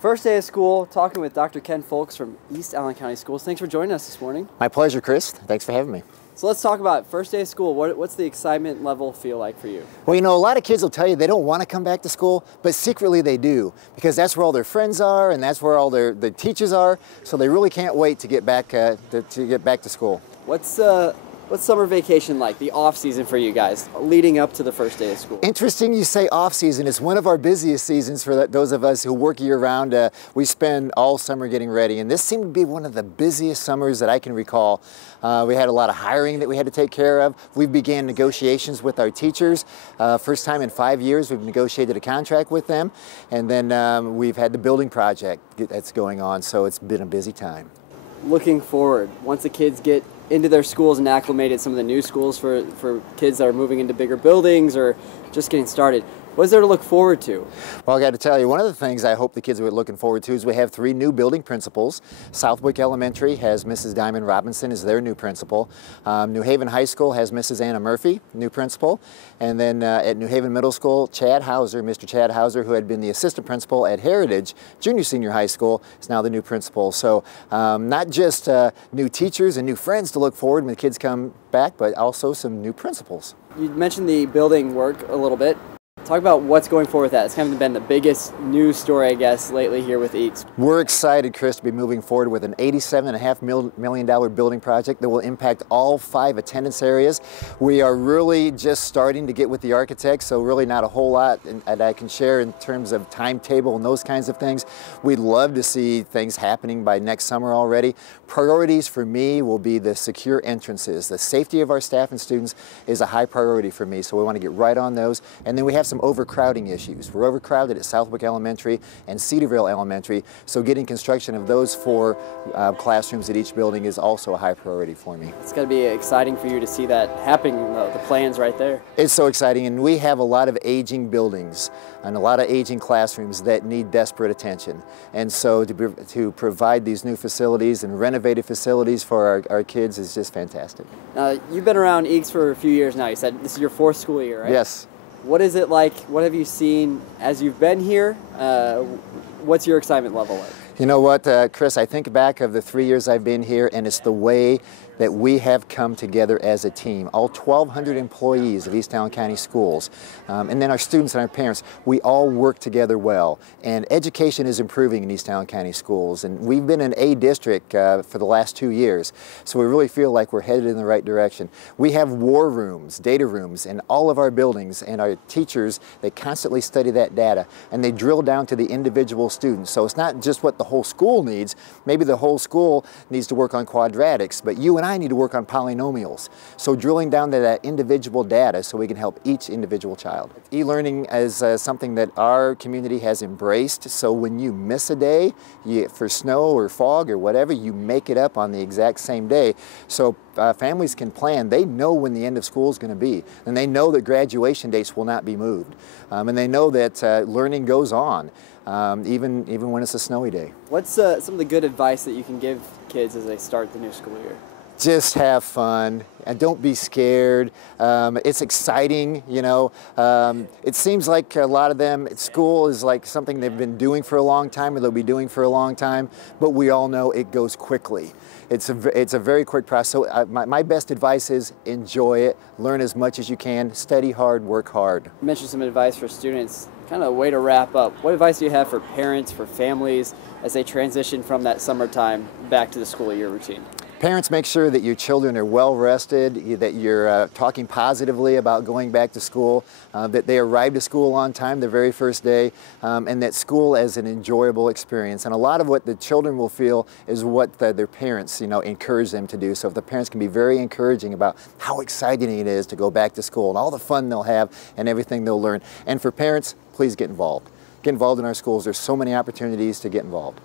First day of school, talking with Dr. Ken Folks from East Allen County Schools. Thanks for joining us this morning. My pleasure, Chris. Thanks for having me. So let's talk about first day of school. What's the excitement level feel like for you? Well, you know, a lot of kids will tell you they don't want to come back to school, but secretly they do, because that's where all their friends are and that's where all the teachers are. So they really can't wait to get back to school. What's summer vacation like, the off season for you guys, leading up to the first day of school? Interesting you say off season. It's one of our busiest seasons for those of us who work year round. We spend all summer getting ready, and this seemed to be one of the busiest summers that I can recall. We had a lot of hiring that we had to take care of. We began negotiations with our teachers. First time in 5 years we've negotiated a contract with them, and then we've had the building project that's going on, so it's been a busy time. Looking forward, once the kids get into their schools and acclimated, some of the new schools for kids that are moving into bigger buildings or just getting started, what is there to look forward to? Well, I got to tell you, one of the things I hope the kids are looking forward to is we have 3 new building principals. Southwick Elementary has Mrs. Diamond Robinson as their new principal. New Haven High School has Mrs. Anna Murphy, new principal. And then at New Haven Middle School, Chad Hauser, Mr. Chad Hauser, who had been the assistant principal at Heritage Junior Senior High School, is now the new principal. So not just new teachers and new friends to look forward when the kids come back, but also some new principals. You mentioned the building work a little bit. Talk about what's going forward with that. It's kind of been the biggest news story, I guess, lately here with EACS. We're excited, Chris, to be moving forward with an $87.5 million building project that will impact all 5 attendance areas. We are really just starting to get with the architects, so really not a whole lot that I can share in terms of timetable and those kinds of things. We'd love to see things happening by next summer already. Priorities for me will be the secure entrances. The safety of our staff and students is a high priority for me, so we want to get right on those. And then we have some overcrowding issues. We're overcrowded at Southwick Elementary and Cedarville Elementary, so getting construction of those 4 classrooms at each building is also a high priority for me. It's got to be exciting for you to see that happening, the plans right there. It's so exciting, and we have a lot of aging buildings and a lot of aging classrooms that need desperate attention. And so to provide these new facilities and renovated facilities for our kids is just fantastic. You've been around EACS for a few years now. You said this is your 4th school year, right? Yes. What is it like? What have you seen as you've been here? What's your excitement level like? You know what, Chris, I think back of the 3 years I've been here, and it's the way that we have come together as a team. All 1,200 employees of East Allen County Schools, and then our students and our parents, we all work together well. And education is improving in East Allen County Schools, and we've been an A district for the last 2 years, so we really feel like we're headed in the right direction. We have war rooms, data rooms in all of our buildings, and our teachers, they constantly study that data, and they drill down to the individual students. So it's not just what the whole school needs. Maybe the whole school needs to work on quadratics, but you and I need to work on polynomials. So drilling down to that individual data so we can help each individual child. E-learning is something that our community has embraced, so when you miss a day for snow or fog or whatever, you make it up on the exact same day. So families can plan. They know when the end of school is going to be, and they know that graduation dates will not be moved. And they know that learning goes on, even when it's a snowy day. What's some of the good advice that you can give kids as they start the new school year? Just have fun and don't be scared. It's exciting, you know. It seems like a lot of them, school is like something they've been doing for a long time or they'll be doing for a long time, but we all know it goes quickly. It's a very quick process. So my best advice is enjoy it, learn as much as you can, study hard, work hard. You mentioned some advice for students. Kind of a way to wrap up. What advice do you have for parents, for families, as they transition from that summertime back to the school year routine? Parents, make sure that your children are well rested, that you're talking positively about going back to school, that they arrive to school on time the very first day, and that school is an enjoyable experience. And a lot of what the children will feel is what their parents, encourage them to do. So if the parents can be very encouraging about how exciting it is to go back to school and all the fun they'll have and everything they'll learn. And for parents, please get involved. Get involved in our schools. There's so many opportunities to get involved.